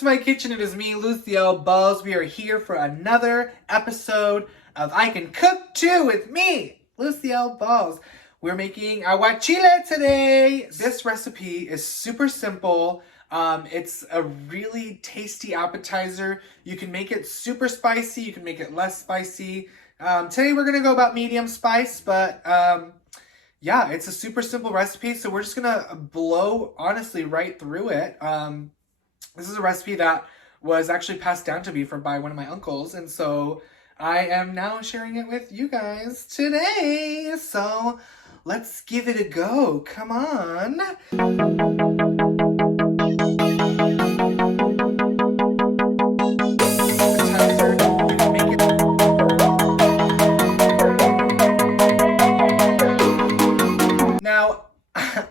to my kitchen. It is me, Lucio Balls. We are here for another episode of I Can Cook Too with me, Lucio Balls. We're making aguachile today. This recipe is super simple. It's a really tasty appetizer. You can make it super spicy. You can make it less spicy. Today we're going to go about medium spice, but yeah, it's a super simple recipe. So we're just going to blow, honestly, right through it. This is a recipe that was actually passed down to me by one of my uncles. And so I am now sharing it with you guys today. So let's give it a go. Come on. Now,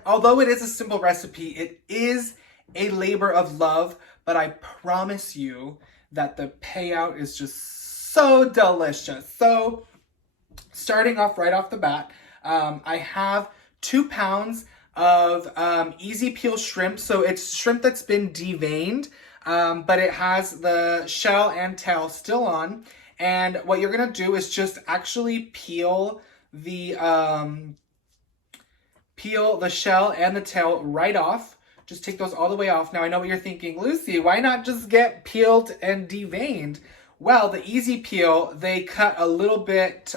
although it is a simple recipe, it is a labor of love, but I promise you that the payout is just so delicious. So, starting off right off the bat, I have 2 pounds of easy peel shrimp. So it's shrimp that's been deveined, but it has the shell and tail still on. And what you're gonna do is just actually peel the shell and the tail right off. Just take those all the way off. Now I know what you're thinking, Lucy, why not just get peeled and deveined? Well, the easy peel, they cut a little bit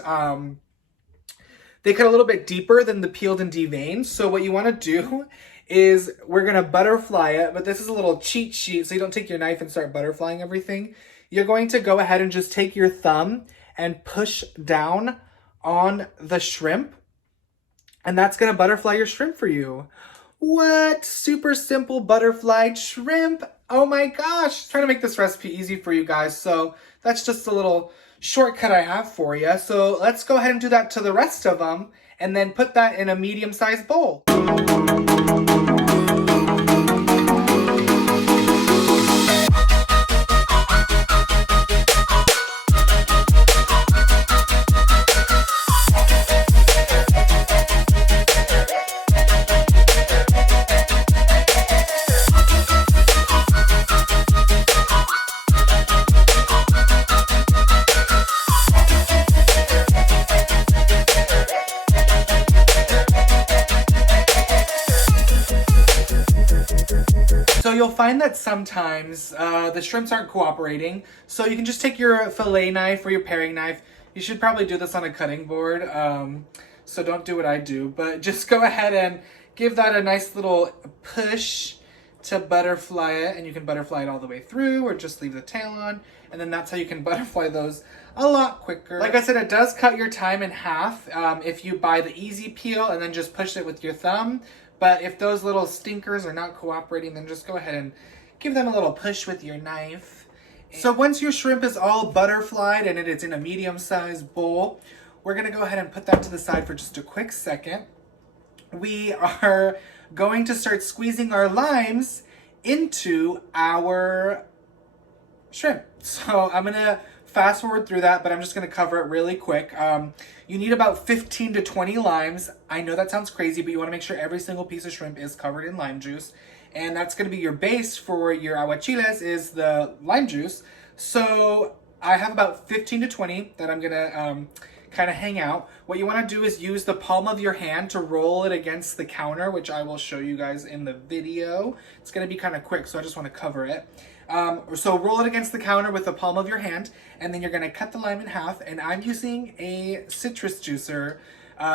deeper than the peeled and deveined. So what you want to do is we're going to butterfly it, but this is a little cheat sheet so you don't take your knife and start butterflying everything. You're going to go ahead and just take your thumb and push down on the shrimp, and that's going to butterfly your shrimp for you. What? Super simple butterflied shrimp. Oh my gosh. Trying to make this recipe easy for you guys. So that's just a little shortcut I have for you. So let's go ahead and do that to the rest of them and then put that in a medium-sized bowl. So you'll find that sometimes the shrimps aren't cooperating. So you can just take your fillet knife or your paring knife. You should probably do this on a cutting board. So don't do what I do. But just go ahead and give that a nice little push to butterfly it. And you can butterfly it all the way through or just leave the tail on. And then that's how you can butterfly those a lot quicker. Like I said, it does cut your time in half if you buy the easy peel and then just push it with your thumb. But if those little stinkers are not cooperating, then just go ahead and give them a little push with your knife. So once your shrimp is all butterflied and it is in a medium-sized bowl, we're going to go ahead and put that to the side for just a quick second. We are going to start squeezing our limes into our shrimp. So I'm going to fast forward through that, but I'm just going to cover it really quick. You need about 15 to 20 limes. I know that sounds crazy, but you want to make sure every single piece of shrimp is covered in lime juice. And that's going to be your base for your aguachiles is the lime juice. So I have about 15 to 20 that I'm going to kind of hang out. What you want to do is use the palm of your hand to roll it against the counter, which I will show you guys in the video. It's going to be kind of quick, so I just want to cover it. So roll it against the counter with the palm of your hand, and then you're going to cut the lime in half. And I'm using a citrus juicer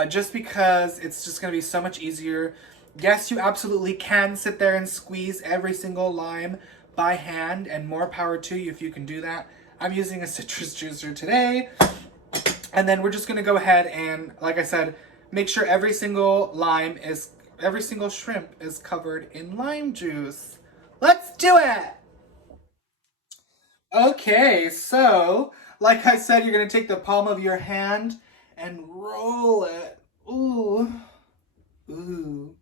just because it's just going to be so much easier. Yes, you absolutely can sit there and squeeze every single lime by hand, and more power to you if you can do that. I'm using a citrus juicer today. And then we're just going to go ahead and, like I said, make sure every single shrimp is covered in lime juice. Let's do it! Okay, so, like I said, you're going to take the palm of your hand and roll it. Ooh. Ooh.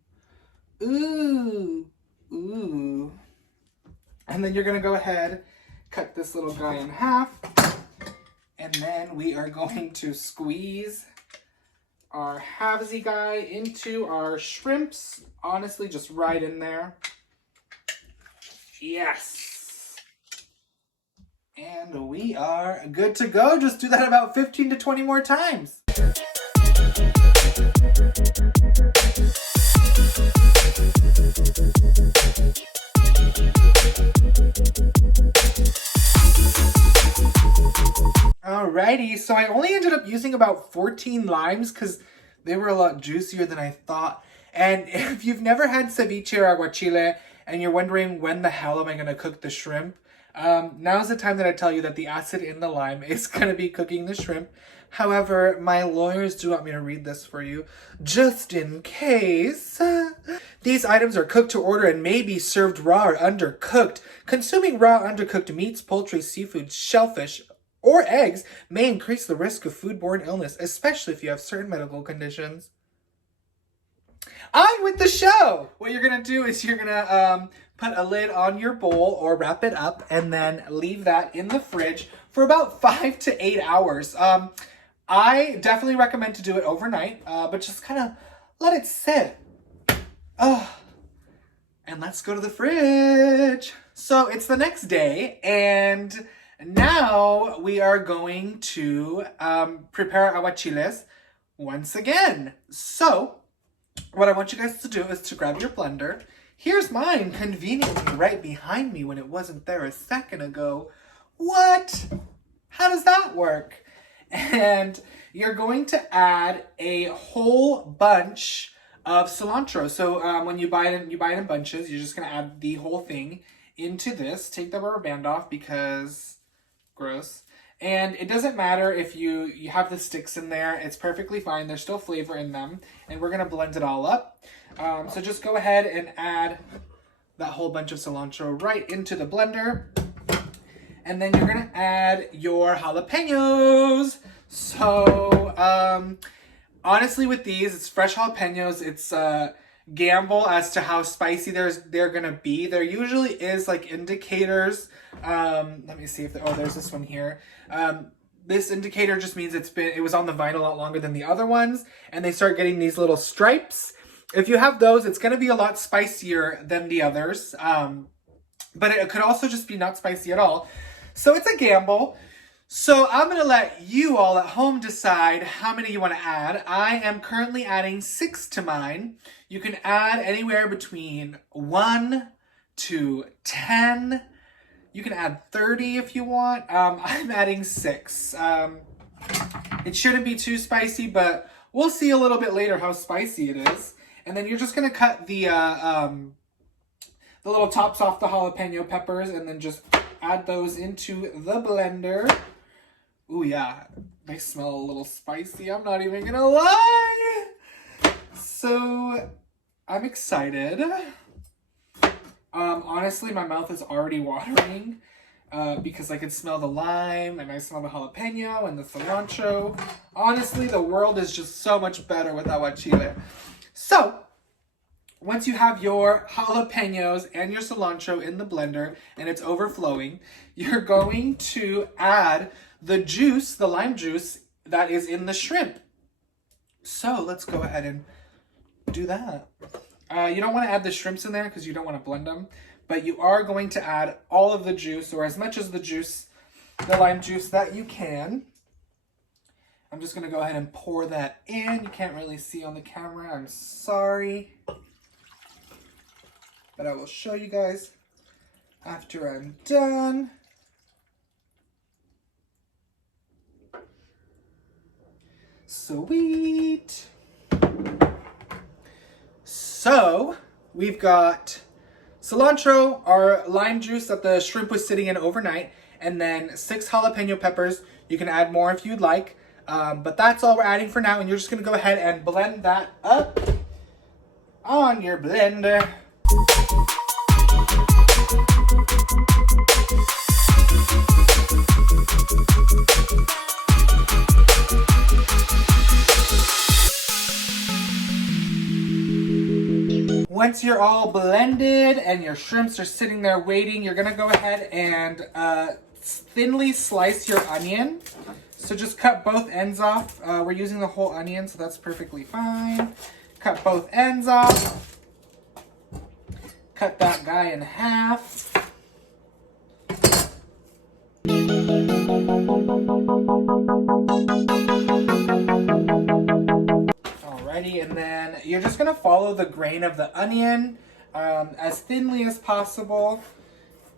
Ooh. Ooh. And then you're going to go ahead, cut this little guy in half. And then we are going to squeeze our halvesy guy into our shrimps. Honestly, just right in there. Yes. And we are good to go. Just do that about 15 to 20 more times. Alrighty, so I only ended up using about 14 limes because they were a lot juicier than I thought. And if you've never had ceviche or aguachile and you're wondering when the hell am I going to cook the shrimp, now's the time that I tell you that the acid in the lime is going to be cooking the shrimp. However, my lawyers do want me to read this for you, just in case. These items are cooked to order and may be served raw or undercooked. Consuming raw, undercooked meats, poultry, seafood, shellfish, or eggs may increase the risk of foodborne illness, especially if you have certain medical conditions. On with the show! What you're going to do is you're going to put a lid on your bowl or wrap it up and then leave that in the fridge for about 5 to 8 hours. I definitely recommend to do it overnight, but just kind of let it sit. And let's go to the fridge. So it's the next day, and now we are going to prepare aguachiles once again. So what I want you guys to do is to grab your blender. Here's mine conveniently right behind me when it wasn't there a second ago. What? How does that work? And you're going to add a whole bunch of cilantro. So when you buy it in bunches, you're just going to add the whole thing into this. Take the rubber band off because gross. And it doesn't matter if you have the sticks in there. It's perfectly fine. There's still flavor in them. And we're going to blend it all up. So just go ahead and add that whole bunch of cilantro right into the blender. And then you're going to add your jalapenos. So honestly with these, it's fresh jalapenos. It's gamble as to how spicy they're going to be. There usually is like indicators. Let me see if there's this one here. This indicator just means it was on the vine a lot longer than the other ones, and they start getting these little stripes. If you have those, it's going to be a lot spicier than the others. But it could also just be not spicy at all. So it's a gamble. So I'm going to let you all at home decide how many you want to add. I am currently adding 6 to mine. You can add anywhere between 1 to 10. You can add 30 if you want. I'm adding 6. It shouldn't be too spicy, but we'll see a little bit later how spicy it is. And then you're just going to cut the little tops off the jalapeno peppers and then just add those into the blender. Ooh, yeah, they smell a little spicy. I'm not even gonna lie. So, I'm excited. Honestly, my mouth is already watering because I can smell the lime and I smell the jalapeno and the cilantro. Honestly, the world is just so much better with aguachile. So, once you have your jalapenos and your cilantro in the blender and it's overflowing, you're going to add the juice, the lime juice that is in the shrimp. So let's go ahead and do that. You don't want to add the shrimps in there because you don't want to blend them, but you are going to add all of the juice or as much as the juice, the lime juice that you can. I'm just going to go ahead and pour that in. You can't really see on the camera. I'm sorry. But I will show you guys after I'm done. Sweet. So we've got cilantro, our lime juice that the shrimp was sitting in overnight, and then 6 jalapeno peppers. You can add more if you'd like, but that's all we're adding for now. And you're just gonna go ahead and blend that up on your blender. Once you're all blended and your shrimps are sitting there waiting, you're gonna go ahead and thinly slice your onion. So just cut both ends off. We're using the whole onion, so that's perfectly fine. Cut both ends off. Cut that guy in half. you're just gonna follow the grain of the onion as thinly as possible,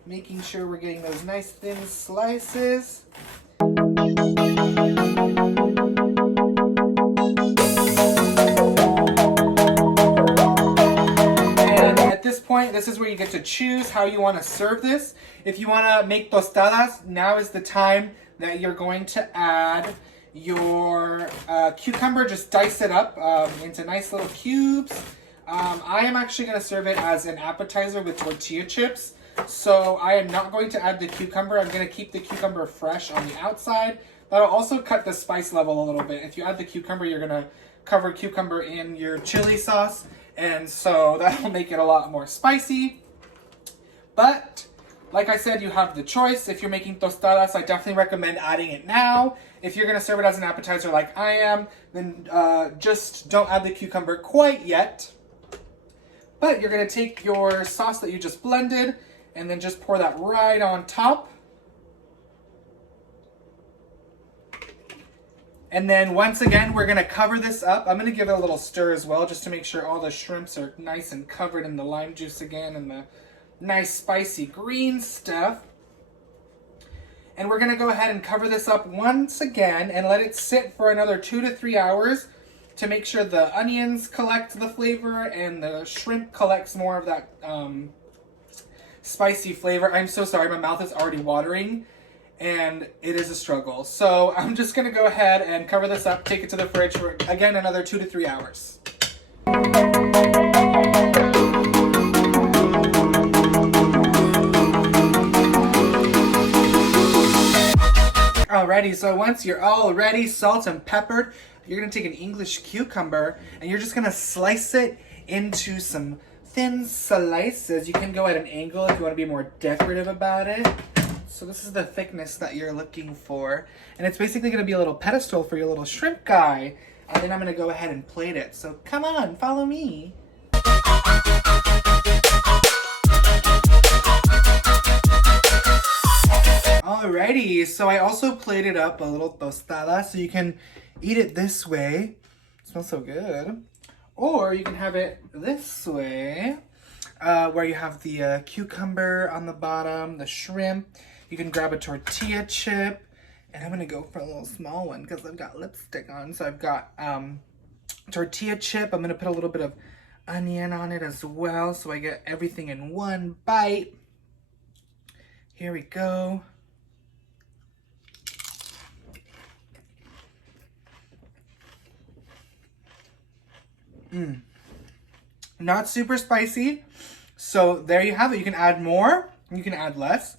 making sure we're getting those nice thin slices. At this point, this is where you get to choose how you want to serve this. If you want to make tostadas, now is the time that you're going to add your cucumber. Just dice it up into nice little cubes. I am actually going to serve it as an appetizer with tortilla chips. So I am not going to add the cucumber. I'm going to keep the cucumber fresh on the outside. That'll also cut the spice level a little bit. If you add the cucumber, you're going to cover cucumber in your chili sauce. And so that'll make it a lot more spicy. But like I said, you have the choice. If you're making tostadas, I definitely recommend adding it now. If you're going to serve it as an appetizer like I am, then just don't add the cucumber quite yet. But you're going to take your sauce that you just blended and then just pour that right on top. And then once again, we're going to cover this up. I'm going to give it a little stir as well, just to make sure all the shrimps are nice and covered in the lime juice again and the nice spicy green stuff. And we're going to go ahead and cover this up once again and let it sit for another 2 to 3 hours to make sure the onions collect the flavor and the shrimp collects more of that spicy flavor. I'm so sorry, my mouth is already watering. And it is a struggle. So I'm just gonna go ahead and cover this up, take it to the fridge for, again, another 2 to 3 hours. Alrighty, so once you're all ready, salt and peppered, you're gonna take an English cucumber and you're just gonna slice it into some thin slices. You can go at an angle if you wanna be more decorative about it. So this is the thickness that you're looking for. And it's basically going to be a little pedestal for your little shrimp guy. And then I'm going to go ahead and plate it. So come on, follow me. Alrighty, so I also plated up a little tostada so you can eat it this way. It smells so good. Or you can have it this way, where you have the cucumber on the bottom, the shrimp. You can grab a tortilla chip, and I'm gonna go for a little small one because I've got lipstick on. So I've got tortilla chip. I'm gonna put a little bit of onion on it as well so I get everything in one bite. Here we go. Not super spicy. So there you have it. You can add more, you can add less.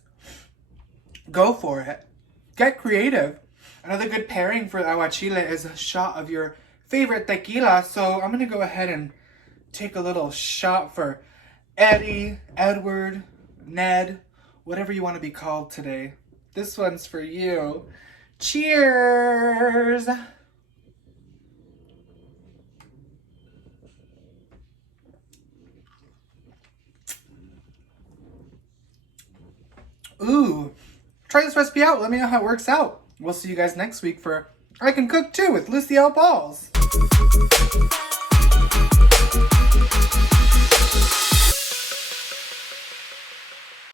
Go for it. Get creative. Another good pairing for aguachile is a shot of your favorite tequila. So I'm going to go ahead and take a little shot for Eddie, Edward, Ned, whatever you want to be called today. This one's for you. Cheers! Ooh. Try this recipe out. Let me know how it works out. We'll see you guys next week for I Can Cook Too with Lucy L. Balls.